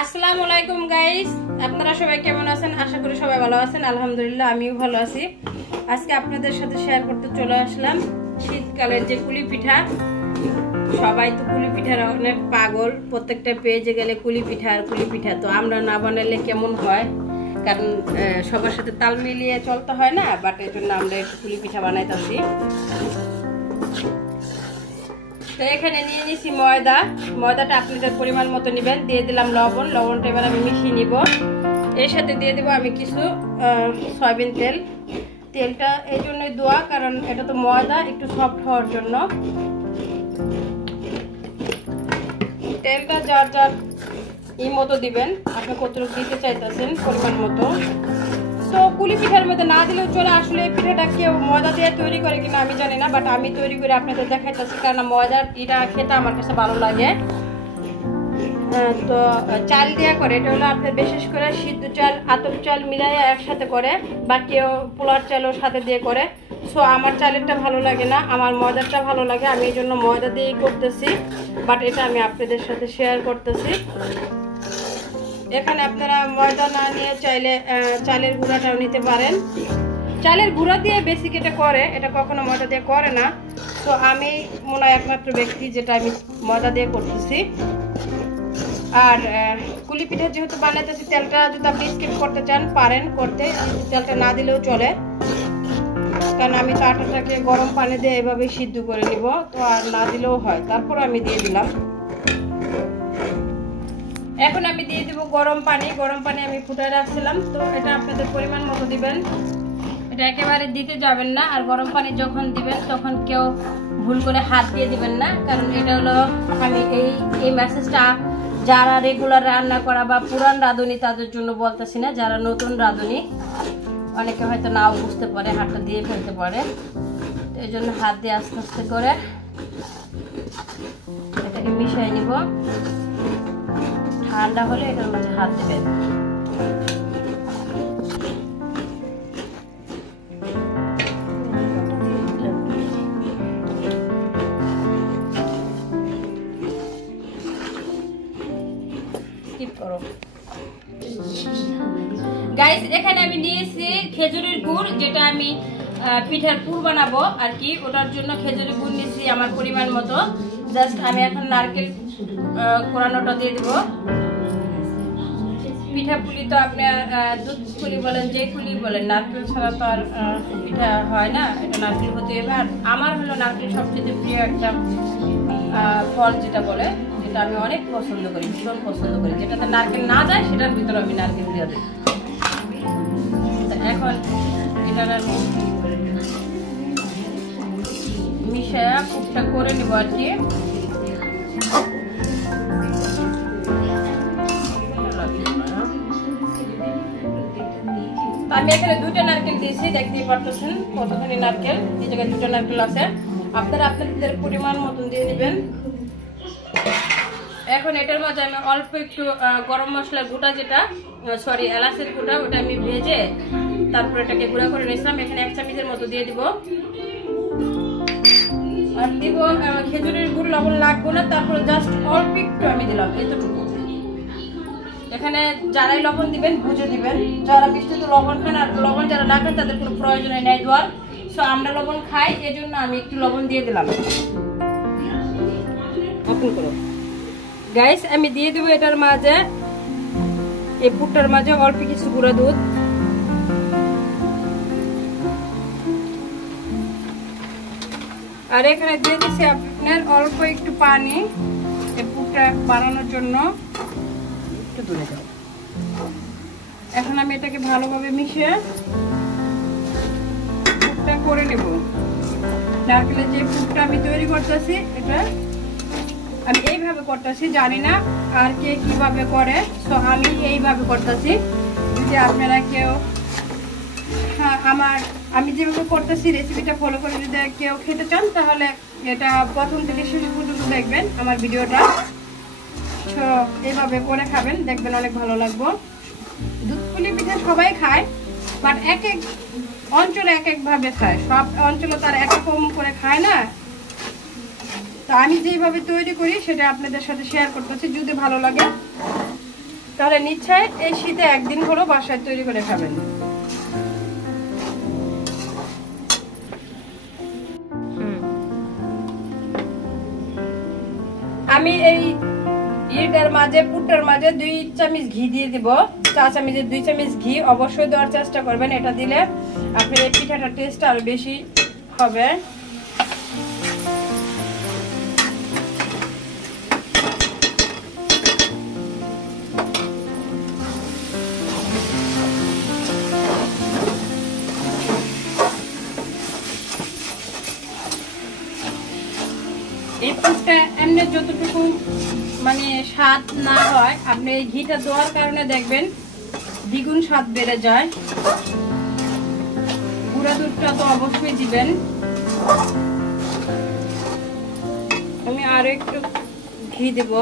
আসসালামু আলাইকুম গাইস, আপনারা সবাই কেমন আছেন? আশা করি সবাই ভালো আছেন। আলহামদুলিল্লাহ আমিও ভালো আছি। আজকে আপনাদের সাথে শেয়ার করতে চলে আসলাম শীতকালের যে কুলি পিঠা। সবাই তো কুলি পিঠার অনেক পাগল, প্রত্যেকটা পেজে গেলে কুলি পিঠা আর কুলি পিঠা। তো আমরা না বানালে কেমন হয়, কারণ সবার সাথে তাল মিলিয়ে চলতে হয় না, বাট এই জন্য আমরা একটু কুলি পিঠা বানাইতেছি। তো এখানে নিয়ে নিছি ময়দাটা আপনাদের পরিমাণ মতো নেবেন। দিয়ে দিলাম লবণটা এবার আমি মিশিয়ে নিব। এর সাথে দিয়ে দেবো আমি কিছু সয়াবিন তেলটা এই জন্যই দেওয়া, কারণ এটা তো ময়দা, একটু সফট হওয়ার জন্য। তেলটা যার মতো দিবেন, আপনি কতটুকু দিতে চাইতেছেন পরিমাণ মতো। তো কুলি পিঠার মধ্যে না দিলেও চলে। আসলে এই পিঠাটা কেউ ময়দা দিয়ে তৈরি করে কিনা আমি জানি না, বাট আমি তৈরি করে আপনাদের দেখাইতেছি, কারণ ময়দার এটা খেতে আমার কাছে ভালো লাগে। তো চাল দেওয়া করে, এটা হলো আপনার বিশেষ করে সিদ্ধ চাল আতপ চাল মিলাইয়া একসাথে করে, বা কেউ পোলার চালও সাথে দিয়ে করে। সো আমার চালেরটা ভালো লাগে না, আমার ময়দারটা ভালো লাগে, আমি এই জন্য ময়দা দিয়েই করতেছি। বাট এটা আমি আপনাদের সাথে শেয়ার করতেছি। এখানে আপনারা ময়দা না নিয়ে চাইলে চালের গুঁড়াটাও নিতে পারেন। চালের গুঁড়া দিয়ে বেসিক এটা করে, এটা কখনো ময়দা দিয়ে করে না। তো আমি মনে হয় একমাত্র ব্যক্তি যেটা আমি ময়দা দিয়ে করতেছি। আর কুলি পিঠা যেহেতু বানাইতেছি, তেলটা যদি আপনি স্কিপ করতে চান পারেন করতে, তেলটা না দিলেও চলে, কারণ আমি তো আটাটাকে গরম পানি দিয়ে এভাবে সিদ্ধ করে নিব। তো আর না দিলেও হয়, তারপর আমি দিয়ে দিলাম। এখন আমি দিয়ে দিব গরম পানি আমি ফুটায় রাখছিলাম। তো এটা আপনাদের পরিমাণ মতো দিবেন, এটা একেবারে দিতে যাবেন না। আর গরম পানি যখন দিবেন তখন কেউ ভুল করে হাত দিয়ে দিবেন না, কারণ এটা হলো আমি এই মেসেজটা যারা রেগুলার রান্না করা বা পুরান রাঁধুনি তাদের জন্য বলতেছি না, যারা নতুন রাঁধুনি অনেকে হয়তো নাও বুঝতে পারে, হাতটা দিয়ে ফেলতে পারে। তো এই জন্য হাত দিয়ে আস্তে আস্তে করে এটাকে মিশিয়ে নিব। ঠান্ডা হলে এটার মাঝে হাত দেবেন। গাইস, এখানে আমি নিয়েছি খেজুরের গুড়, যেটা আমি পিঠার পুর বানাবো আর কি, ওটার জন্য খেজুরের গুড় নিয়েছি আমার পরিমাণ মতো। জাস্ট আমি এখন নারকেল কোরানোটা দিয়ে দিব। পিঠা পুলি তো আপনার দুধ পুলি বলেন, যে পুলি বলেন, নারকেল ছাড়া তো আর পিঠা হয় না, এটা নারকেল হতে হবে। আর আমার হলো নারকেল সবচেয়ে প্রিয় একটা ফল, যেটা বলে, যেটা আমি অনেক পছন্দ করি, ভীষণ পছন্দ করি। যেটাতে নারকেল না যায় সেটার ভিতরে আমি নারকেল দিয়ে দিই। এখন এটা মিশিয়ে পুরটা করে নেব আর কি। আমি এখানে 2টা নারকেল দিয়েছি, দেখতেই পারতেছেন কতখানি নারকেল। এই জায়গায় 2টা নারকেল আছে, আপনারা আপনাদের পরিমাণ মতন দিয়ে দিবেন। এখন এটার মাঝে আমি অল্প একটু গরম মশলার গুঁটা, যেটা সরি এলাচের গুঁটা, ওটা আমি ভেজে তারপর এটাকে গুঁড়া করে নিয়েছিলাম। এখানে 1 চামচের মতো দিয়ে দিব। আর দিব খেজুরের গুড়, লবণ লাগবে না, তারপর জাস্ট অল্প একটু আমি দিলাম, এতটুকু। এখানে যারাই লবণ দিবেন বুঝে দিবেন, যারা মিষ্টি তো লবণ খান, আর লবণ যারা না খান তাদের কোনো প্রয়োজন নেই দেওয়ার। সো আমরা লবণ খাই, এই জন্য আমি একটু লবণ দিয়ে দিলাম। গাইস, আমি দিয়ে দেবো এটার মাঝে, এই পুরটার মাঝে অল্প কিছু গুঁড়া দুধ। আর এখানে দিয়ে দিচ্ছি আপনার অল্প একটু পানি, এই পুরটা বানানোর জন্য। একটু দূরে যাও। এখন আমি এটাকে ভালোভাবে মিশিয়ে পুরটা করে নেব। নারকেলের যে পুরটা আমি তৈরি করতেছি, এটা আমি এইভাবে করতেছি, জানি না আর কে কিভাবে করে। তো আমি এইভাবে করতেছি। যদি আপনারা কেউ আমি যেভাবে করতেছি রেসিপিটা ফলো করে যদি কেউ খেতে চান, তাহলে এটা প্রথম থেকে শেষ পর্যন্ত দেখবেন আমার ভিডিওটা। তো এইভাবে করে খাবেন, দেখবেন অনেক ভালো লাগবে। দুধ পুলি পিঠা সবাই খায়, বাট এক এক অঞ্চলে এক একভাবে খায়, সব অঞ্চলে তার এক রকম করে খায় না। তো আমি যেভাবে তৈরি করি সেটা আপনাদের সাথে শেয়ার করতেছি। যদি ভালো লাগে তাহলে নিচ্ছে এই শীতে একদিন হলেও বাসায় তৈরি করে খাবেন। আমি এই ইটার মাঝে পুটটার মাঝে 2 চামচ ঘি দিয়ে দিব। 4 চামচের 2 চামচ ঘি অবশ্যই দেওয়ার চেষ্টা করবেন। এটা দিলে আপনার এই পিঠাটার টেস্ট আরো বেশি হবে। এই পুরটা এমনি যতটুকু মানে স্বাদ না হয়, আপনি এই ঘিটা দেওয়ার কারণে দেখবেন দ্বিগুণ স্বাদ বেড়ে যায়। গুঁড়া দুধটা তো অবশ্যই দিবেন। আমি আরো একটু ঘি দেব।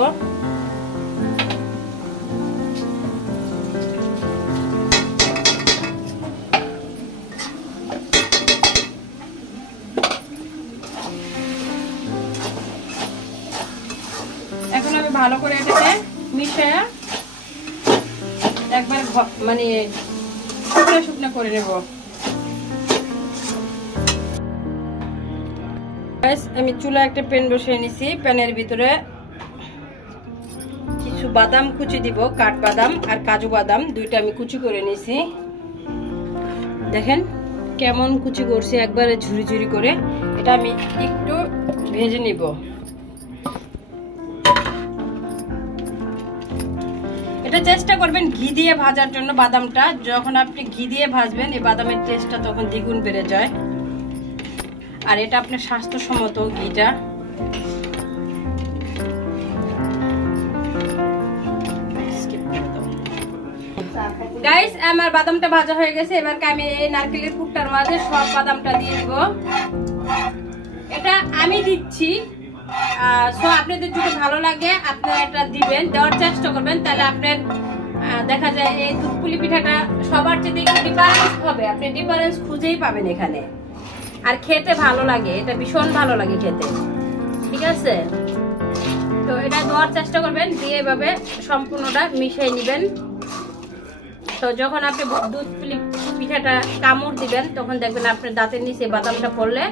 এখন আমি ভালো করে এটাকে মিশিয়ে একবার মানে শুকনো শুকনো করে নেব। আমি চুলা একটা প্যান বসিয়ে নিছি। প্যানের ভিতরে কিছু বাদাম কুচি দিব, কাঠবাদাম আর কাজু বাদাম দুইটা আমি কুচি করে নিছি। দেখেন কেমন কুচি করছি, একবারে ঝুরি ঝুরি করে। এটা আমি একটু ভেজে নিব। এটা চেষ্টা করবেন ঘি দিয়ে ভাজার জন্য বাদামটা। যখন আপনি ঘি দিয়ে ভাজবেন এই বাদামের টেস্টটা তখন দ্বিগুণ বেড়ে যায়। আর এটা আপনার স্বাস্থ্যসম্মত ঘিটা। গাইস আমার বাদামটা ভাজা হয়ে গেছে। এবার আমি এই নারকেলের পুরটার মাঝে সব বাদামটা দিয়ে দিব। এটা আমি দিচ্ছি, সো আপনাদের যদি ভালো লাগে আপনারা এটা দিবেন, দেওয়ার চেষ্টা করবেন। তাহলে আপনার দেখা যায় এই দুধপুলি পিঠাটা সবার চেয়ে একটু ডিফারেন্স হবে। আপনি ডিফারেন্স খুঁজেই পাবেন এখানে। আর খেতে ভালো লাগে, এটা ভীষণ ভালো লাগে খেতে। ঠিক আছে, তো এটা দেওয়ার চেষ্টা করবেন। দিয়ে এভাবে সম্পূর্ণটা মিশিয়ে নেবেন। তো যখন আপনি দুধপুলি পিঠাটা কামড় দিবেন তখন দেখবেন আপনার দাঁতের নিচে বাদামটা পড়লে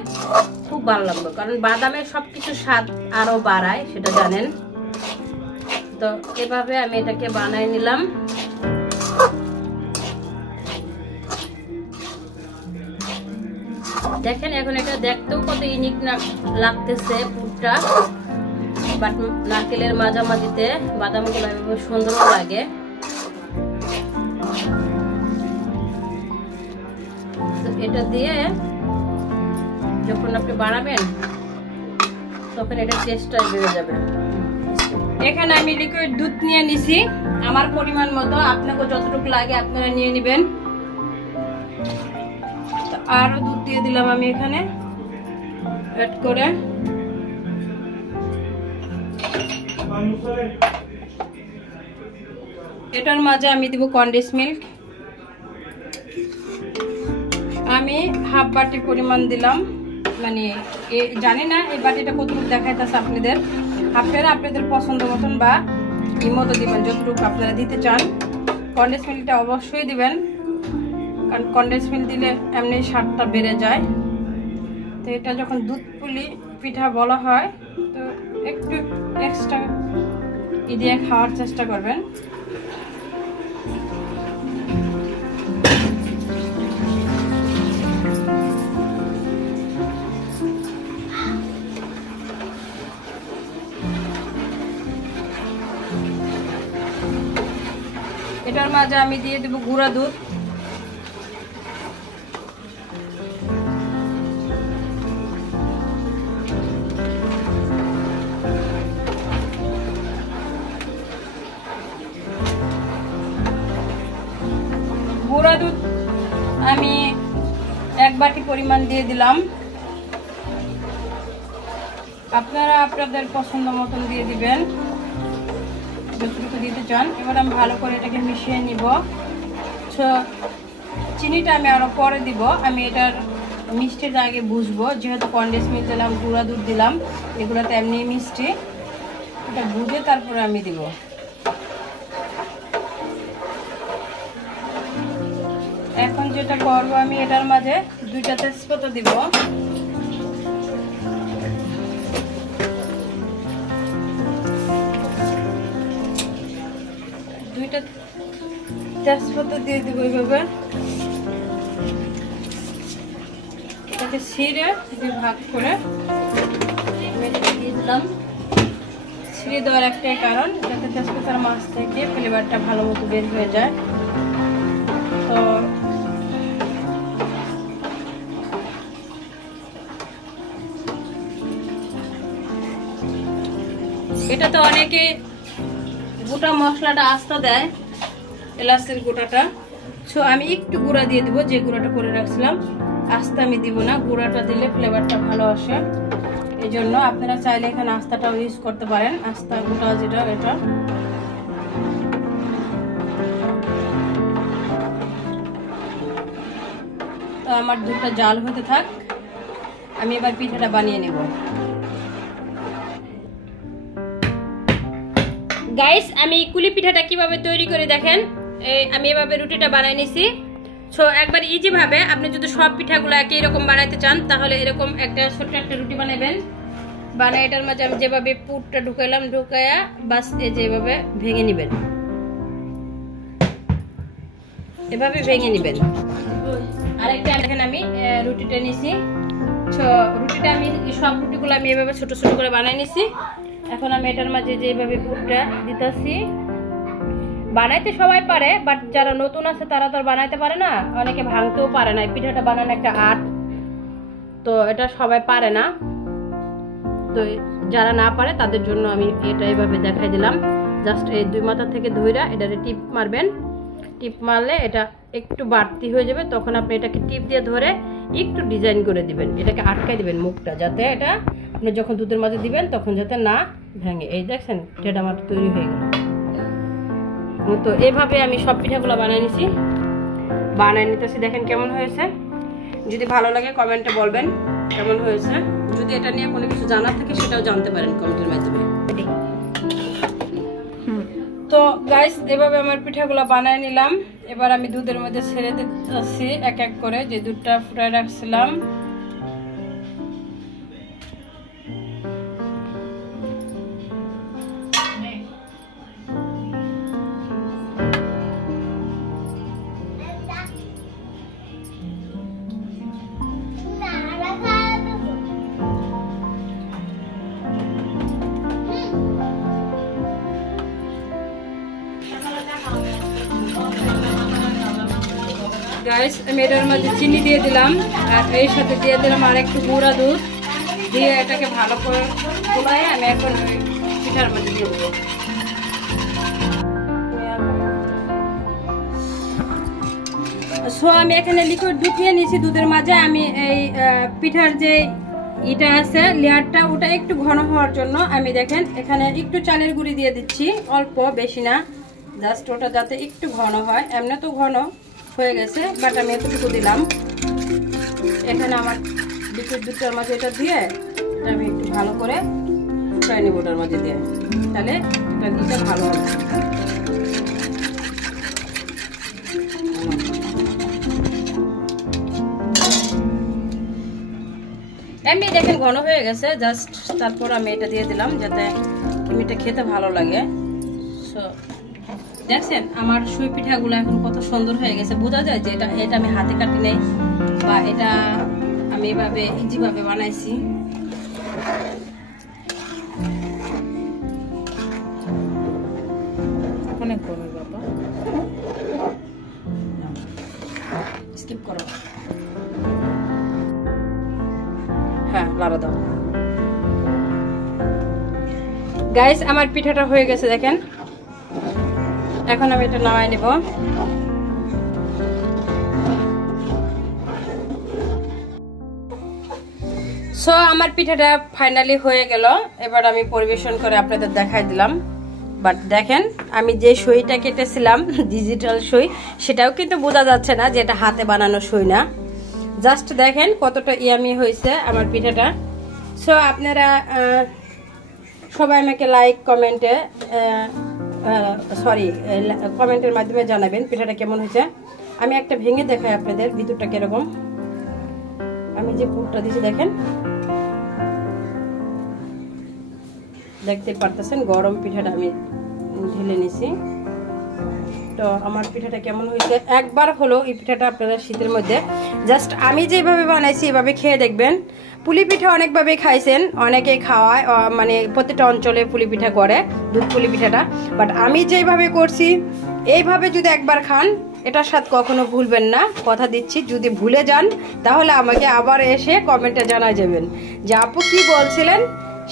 খুব ভালো লাগবে। কারণ বাদামের সবকিছু স্বাদ আরো বাড়ায়, সেটা জানেন। তো এভাবে আমি এটাকে বানাই নিলাম। দেখেন এখন এটা দেখতেও কত ইউনিক লাগতেছে পুরটা, বাট নারকেলের মাঝামাঝিতে বাদামগুলো এভাবে সুন্দর লাগে। এটা দিয়ে যখন আপনি বানাবেন তখন এটা টেস্টটা বেড়ে যাবে। এখানে আমি লিকুইড দুধ নিয়ে নিছি আমার পরিমাণ মতো। আপনাকে যতটুকু লাগে আপনারা নিয়ে নেবেন। আরো দুধ দিয়ে দিলাম আমি এখানে অ্যাড করে। এটার মাঝে আমি দিব কনডেন্স মিল্ক। আমি হাফ বাটি পরিমাণ দিলাম। মানে জানি না এই বাটিটা কতটুকু দেখাইতেছে আপনাদের। আপনারা আপনাদের পছন্দ মতন বা কি মতো দিবেন, যতটুকু আপনারা দিতে চান। কনডেন্স মিল্কটা অবশ্যই দিবেন, কারণ কনডেন্স মিল্ক দিলে এমনি স্বাদটা বেড়ে যায়। তো এটা যখন দুধপুলি পিঠা বলা হয় তো একটু এক্সট্রা দিয়ে খাওয়ার চেষ্টা করবেন। এটার মাঝে আমি দিয়ে দেব গুঁড়া দুধ। গুঁড়া দুধ আমি 1 বাটি পরিমাণ দিয়ে দিলাম। আপনারা আপনাদের পছন্দ মতন দিয়ে দিবেন যতটুকু দিতে চান। এবার আমি ভালো করে এটাকে মিশিয়ে নিব। চিনিটা আমি আরো পরে দিব। আমি এটার মিষ্টিটা আগে বুঝবো, যেহেতু কনডেন্স মিল্ক দিলাম, গুঁড়া দুধ দিলাম, এগুলোতে এমনি মিষ্টি। এটা বুঝে তারপরে আমি দিব। এখন যেটা করবো আমি এটার মাঝে 2টা তেজপাতা দিব। তেজপাতা দিয়ে দিব এইভাবে, এটাকে ছিঁড়ে ভাগ করে দিয়ে দিলাম। ছিঁড়ে দেওয়ার একটাই কারণ, যাতে তেজপাতার মাছ থেকে ফ্লেভারটা ভালো মতো বের হয়ে যায়। তো এটা তো অনেকে গোটা মশলাটা আস্তে দেয়, এলাচের গোটাটা। সো আমি একটু গুঁড়া দিয়ে দিব, যে গুঁড়াটা করে রাখছিলাম। আস্তে আমি দিব না, গুঁড়াটা দিলে ফ্লেভারটা ভালো আসে। এই জন্য আপনারা চাইলে এখানে আস্তাটাও ইউজ করতে পারেন, আস্তা গোটা যেটা এটা। তো আমার দুধটা জাল হতে থাক, আমি এবার পিঠাটা বানিয়ে নেব। গাইস, আমি কুলি পিঠাটা কিভাবে তৈরি করে দেখেন। আমি এভাবে রুটিটা বানাই নিছি। সো একবার ইজি ভাবে আপনি যদি সব পিঠাগুলো একই রকম বানাইতে চান, তাহলে এরকম একটা ছোট্ট একটা রুটি বানাবেন। বানাই এটার মাঝে আমি যেভাবে পুরটা ঢুকাইলাম, ঢুকাইয়া বাস এই যে এভাবে ভেঙে নেবেন, এভাবে ভেঙে নেবেন। আরেকটা দেখেন আমি রুটিটা নিছি। রুটিটা আমি সব রুটিগুলো আমি এভাবে ছোট ছোট করে বানাই নিছি। এখন আমি এটার মাঝে যেভাবে পুরটা দিতেছি, বানাইতে সবাই পারে, বাট যারা নতুন আছে তারা তো আর বানাইতে পারে না, অনেকে ভাঙতেও পারে না। পিঠাটা বানানো একটা আর্ট, তো এটা সবাই পারে না। তো যারা না পারে তাদের জন্য আমি এটা এইভাবে দেখাই দিলাম। জাস্ট এই 2 মাথা থেকে ধইরা এটারে টিপ মারবেন। টিপ মারলে এটা একটু বাড়তি হয়ে যাবে, তখন আপনি এটাকে টিপ দিয়ে ধরে একটু ডিজাইন করে দিবেন, এটাকে আটকাই দিবেন মুখটা, যাতে এটা আপনি যখন দুধের মাঝে দিবেন তখন যাতে না ভেঙে। এই দেখছেন এটা আমার তৈরি হয়ে গেল। তো এইভাবে আমি সব পিঠাগুলো বানিয়ে নিছি, বানিয়ে নিতেছি। দেখেন কেমন হয়েছে। যদি ভালো লাগে কমেন্টে বলবেন কেমন হয়েছে। যদি এটা নিয়ে কোনো কিছু জানার থাকে সেটাও জানতে পারেন কমেন্টের মাধ্যমে। তো গাইস, এভাবে আমার পিঠাগুলো বানিয়ে নিলাম। এবার আমি দুধের মধ্যে ছেড়ে দিচ্ছি এক এক করে, যে দুধটা ফুটায় রাখছিলাম। গাইস, আমি এটার মধ্যে চিনি দিয়ে দিলাম, আর এর সাথে দিয়ে দিলাম আর একটু গুঁড়া দুধ দিয়ে এটাকে ভালো করে গুলায় আমি এখন পিঠার মধ্যে দিয়ে দেবো। সো আমি এখানে লিকুইড দুধ নিয়ে নিয়েছি। দুধের মাঝে আমি এই পিঠার যে এটা আছে লেয়ারটা, ওটা একটু ঘন হওয়ার জন্য আমি দেখেন এখানে একটু চালের গুঁড়ি দিয়ে দিচ্ছি, অল্প, বেশি না, জাস্ট ওটা যাতে একটু ঘন হয়। এমনি তো ঘন হয়ে গেছে, বাট আমি এতটুকু দিলাম। এখানে আমার লিকুইড দুধটার মাঝে এটা দিয়ে এটা আমি একটু ভালো করে ফুটাই নেব ওটার মাঝে দিয়ে, তাহলে এটা দিতে ভালো হবে। এমনি দেখেন ঘন হয়ে গেছে জাস্ট। তারপর আমি এটা দিয়ে দিলাম যাতে এটা খেতে ভালো লাগে। সো দেখছেন আমার সুই পিঠাগুলো এখন কত সুন্দর হয়ে গেছে। বোঝা যায় যে এটা আমি হাতে কাটি নাই, বা এটা আমি এভাবে ইজি ভাবে বানাইছি। অনেক গরম বাবা, স্কিপ করো। হ্যাঁ, লাড়া দাও। গাইস, আমার পিঠাটা হয়ে গেছে দেখেন। এখন আমি এটা নামাই নেব। সো আমার পিঠাটা ফাইনালি হয়ে গেল। এবার আমি পরিবেশন করে আপনাদের দেখাই দিলাম। বাট দেখেন আমি যে সইটা কেটেছিলাম ডিজিটাল সই, সেটাও কিন্তু বোঝা যাচ্ছে না যে এটা হাতে বানানো সই না। জাস্ট দেখেন কতটা ইয়ামি হয়েছে আমার পিঠাটা। সো আপনারা সবাই আমাকে লাইক কমেন্টে কমেন্টের মাধ্যমে জানাবেন পিঠাটা কেমন হয়েছে। আমি একটা ভেঙে দেখাই আপনাদের ভিতরটা কিরকম। আমি যে পুরটা দিয়েছি দেখেন, দেখতে পারতেছেন গরম পিঠাটা আমি ঢেলে নিছি। তো আমার পিঠাটা কেমন হয়েছে একবার হলো এই পিঠাটা আপনারা শীতের মধ্যে জাস্ট আমি যেভাবে বানাইছি এভাবে খেয়ে দেখবেন। পুলি পিঠা অনেকভাবে খাইছেন, অনেকে খাওয়ায়, মানে প্রত্যেকটা অঞ্চলে পুলি পিঠা করে, দুধ পুলি পিঠাটা। বাট আমি যেভাবে করছি এইভাবে যদি একবার খান এটার স্বাদ কখনো ভুলবেন না, কথা দিচ্ছি। যদি ভুলে যান তাহলে আমাকে আবার এসে কমেন্টে জানা যাবেন যে আপু কি বলছিলেন,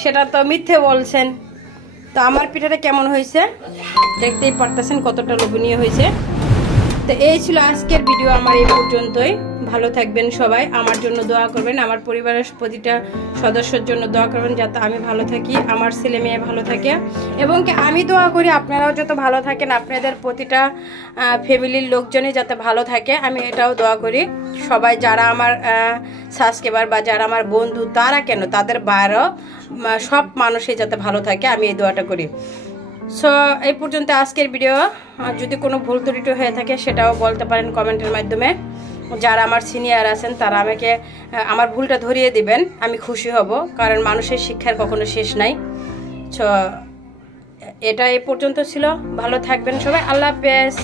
সেটা তো মিথ্যে বলছেন। তো আমার পিঠাটা কেমন হয়েছে দেখতেই পারতেছেন কতটা লোভনীয় হয়েছে। তো এই ছিল আজকের ভিডিও আমার এই পর্যন্তই। ভালো থাকবেন সবাই, আমার জন্য দোয়া করবেন, আমার পরিবারের প্রতিটা সদস্যের জন্য দোয়া করবেন যাতে আমি ভালো থাকি, আমার ছেলে মেয়ে ভালো থাকে, এবং কি আমি দোয়া করি আপনারাও যত ভালো থাকেন, আপনাদের প্রতিটা ফ্যামিলির লোকজনই যাতে ভালো থাকে, আমি এটাও দোয়া করি। সবাই যারা আমার সাবস্ক্রাইবার বা যারা আমার বন্ধু তারা কেন তাদের বাইরেও সব মানুষই যাতে ভালো থাকে, আমি এই দোয়াটা করি। সো এই পর্যন্ত আজকের ভিডিও। যদি কোনো ভুল ত্রুটি হয়ে থাকে সেটাও বলতে পারেন কমেন্টের মাধ্যমে। যারা আমার সিনিয়র আছেন তারা আমাকে আমার ভুলটা ধরিয়ে দিবেন, আমি খুশি হব, কারণ মানুষের শিক্ষার কখনো শেষ নাই। সো এটা এই পর্যন্ত ছিল, ভালো থাকবেন সবাই, আল্লাহ হাফেজ।